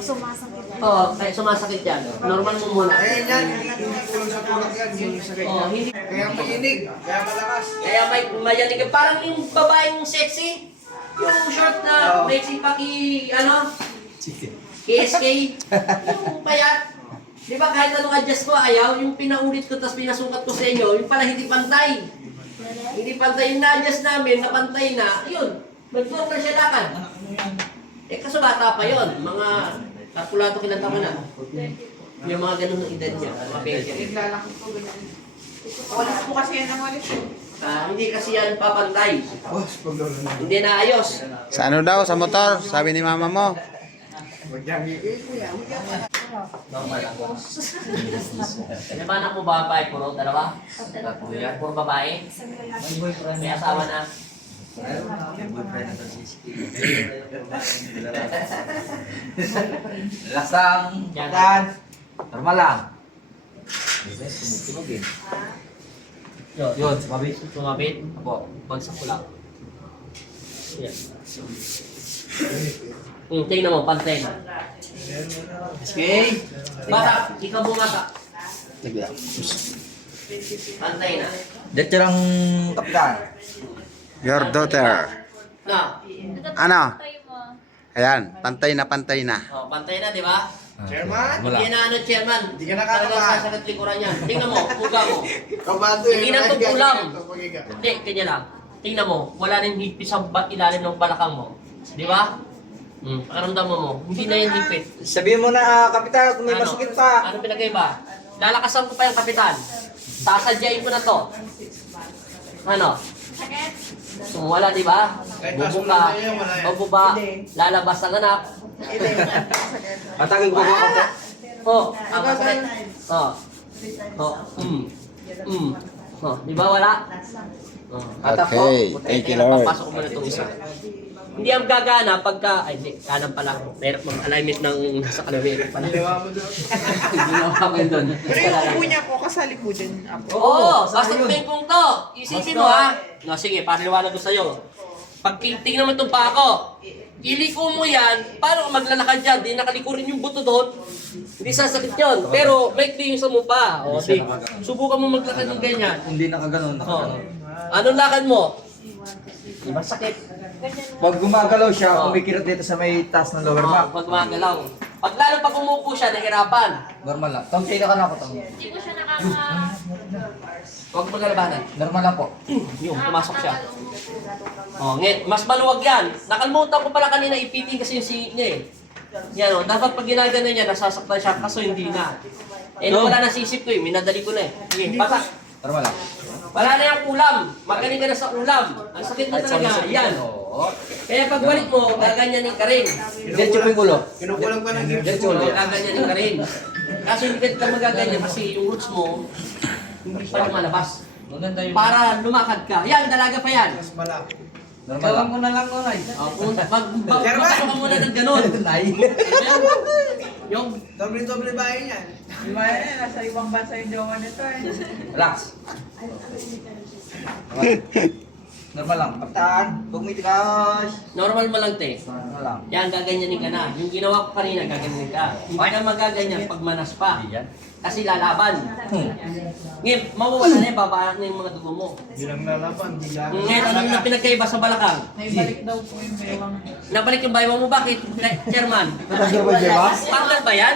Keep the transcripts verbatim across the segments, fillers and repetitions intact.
sumasakit. Oo, kaya sumasakit yan. Normal mo muna. Ayan yan, hindi hindi kulang sa tulak yan, yung sakit Oo, yan. hindi. Kaya mainig, kaya malakas. Kaya may mayanig ka. Parang yung babaeng sexy. Yung short na may sipaki, ano? K S K. Yung payat. Di ba kahit anong adjust ko, ayaw. Yung pinaulit ko tapos pinasukat ko sa inyo, yung pala hindi pantay. Hindi pantay yung na-adjust namin, napantay na. Yun, nag-normal siya lakad. Eh kaso bata pa yun. Mga kalkulado kilang taon na. Yung mga ganun ng edad niya. Mga baby. Naglalaki po ganyan. Walis po kasi yan ang walis eh. Ah, hindi kasi yan papantay. Oh, paglolo na. Hindi na ayos. Sa ano daw? Sa motor? Sabi ni mama mo. Huwag yan, eh, kuya, huwag yan. Normal lang. Ano ba anak mo babae? Puro dalawa? Kuya, puro babae? May asawa na? Lasang Yan. dan. Normal lang. Tumutunog eh. Yun. Yun, sumabit. Sumabit? Apo. Bagsak ko lang. Yan. Hmm, tingnan mo, pantay na. Okay. Bata, ikaw bumata. Pantay na. Dito lang kapitan. Your daughter. Na, Ano? Ayan, pantay na pantay na. oh, pantay na, di ba? Chairman? Hindi na ano, chairman. Hindi ka nakakabahan. Talagang sasagat likuran yan. Tingnan mo, puga mo. Kabado Hindi na ito kulam. Pagiga. Hindi, kanya lang. Tingnan mo, wala nang hipit sa ba- ilalim ng balakang mo. Di ba? Hmm, pakaramdam mo mo. Hindi na yung hipit. Sabihin mo na, ah, kapitan, kung may Ano? masakit pa. Ano pinagkaiba? Lalakasan ko pa yung kapitan. Sasadyain ko na to. Ano? Kung wala, di ba? Bubuka, babuba, lalabas ang anak. Atagin ko ba kapitan? Oh, ang masakit. Oh. Oh, mm. Mm. Oh, di ba wala? Oh. Atak ko. Okay, thank you, Teka, Lord. Papasok ko muna itong isa. Hindi ang gagana pagka, ay hindi, kanan pala. Meron mong alignment ng nasa kalawi pala. Ginawa mo doon. Ginawa ko yun doon. Pero yung upo niya po, kasali po dyan. Apo. Oo, basta pengkong to. Isipin mo ha. No, sige, paliwanag ko sa'yo. Pag tingnan mo itong pako, iliko mo yan, paano ka maglalakad dyan? Di nakalikurin yung buto doon. Hindi sasakit yun. Pero may yung sa mukha. O, di, subukan mo maglakad ng ganyan. Hindi nakaganon, O, nakaganon. anong lakad mo? Di ba sakit? Pag gumagalaw siya, Oh. kumikirot dito sa may taas ng lower O, back. pag gumagalaw. Pag lalo pag umupo siya, nahirapan. Normal lang. Tom, sino ka na ako, Tom? Hindi po siya nakaka... Huwag magalabanan. Normal lang po. Yung, pumasok siya. O, ngit, mas maluwag yan. Nakalimutan ko pala kanina ipitin kasi yung singit niya eh. Yan o, dapat pag ginagano niya, nasasaktan siya, kaso hindi na. Eh, nung wala nasisip ko eh, minadali ko na eh. Sige, patak. Normal lang. Wala na yung ulam. Magaling ka na sa ulam. Ang sakit mo talaga. Yan. Oo. Kaya pagbalik mo, gaganyanin ka rin. Diretso po yung ulo. Kinukulam ka ng gift. Diretso Oo, ulo. gaganyanin ka rin. Kaso hindi ka magaganyan kasi yung roots mo, hindi pa lumalabas. Maganda yun. Para lumakad ka. Yan, dalaga pa yan. Mas malaki. Normal lang. mo na lang ko, Nay. O, kung mag, mag, magpasok ka muna ng ganun. Nay. Ayan. Yung, Doble-doble bahay niyan. Di ba eh, nasa ibang bansa yung jowa nito eh. Relax. Normal lang. Kapitan, bumitikas. normal mo lang, te. Normal lang. Yan, gaganyanin ka na. Yung ginawa ko kanina, gaganyanin ka. Hindi ka magaganyan pag manas pa. Yan. Kasi lalaban. Hmm. Ngayon, mawawala na yung babaan na yung mga dugo mo. Hindi lang lalaban, hindi lang. Ngayon, ano na pinagkaiba sa balakang? May balik daw po yung bewang. Nabalik yung bayaw mo, bakit? Chairman? Natagyo ba, Jeba? Parang ba yan?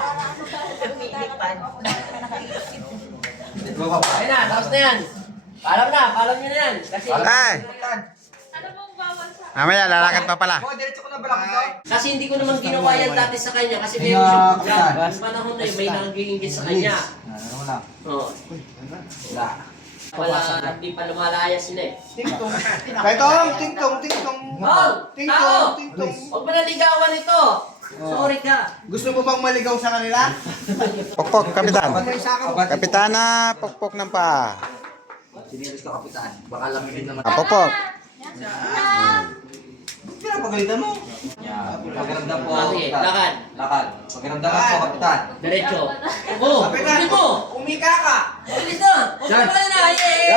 Ayun na, tapos na yan. Paalam na, paalam nyo na yan. Kasi, Ay! Ano pong bawal sa... Mamaya, lalakad pa pala. Oh, diretso ko na balak ko. kasi hindi ko naman ginawa yan dati sa kanya kasi Ay, meron siyang ah, program. kapitan. Yung panahon na yun, may nangingingit sa kanya. Ah, normal lang. Oo. Wala. Wala, hindi pa lumalayas sila eh. Tingtong. Kay Tom, tingtong, tingtong. Oh! Tingtong, Tao! tingtong. Huwag mo naligawan ito! Sorry ka. Gusto mo bang maligaw sa kanila? Pokpok, kapitan. May saka mo. Kapitana, pokpok ng pa. Sinilis ka, kapitan. Baka lamigin naman. Ah, pokpok. Pinapagalitan mo. Yan. Pakiramdam po, Ah, sige, kapitan. lakad. Lakad. Pakiramdam po, kapitan. Diretso. Upo! Kapitan, Upo mo! umika ka. Bilis na! Upo Yan. ka na! Yay!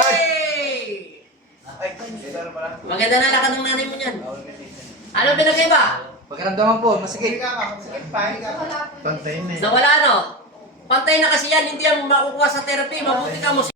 Ay, ito na pala. Maganda na lakad ng nanay mo niyan. Ano pinagkaiba? Pakiramdaman po, masakit. Pantay na eh. Nawala no? Pantay na kasi yan, hindi yan makukuha sa therapy. Mabuti ka mo.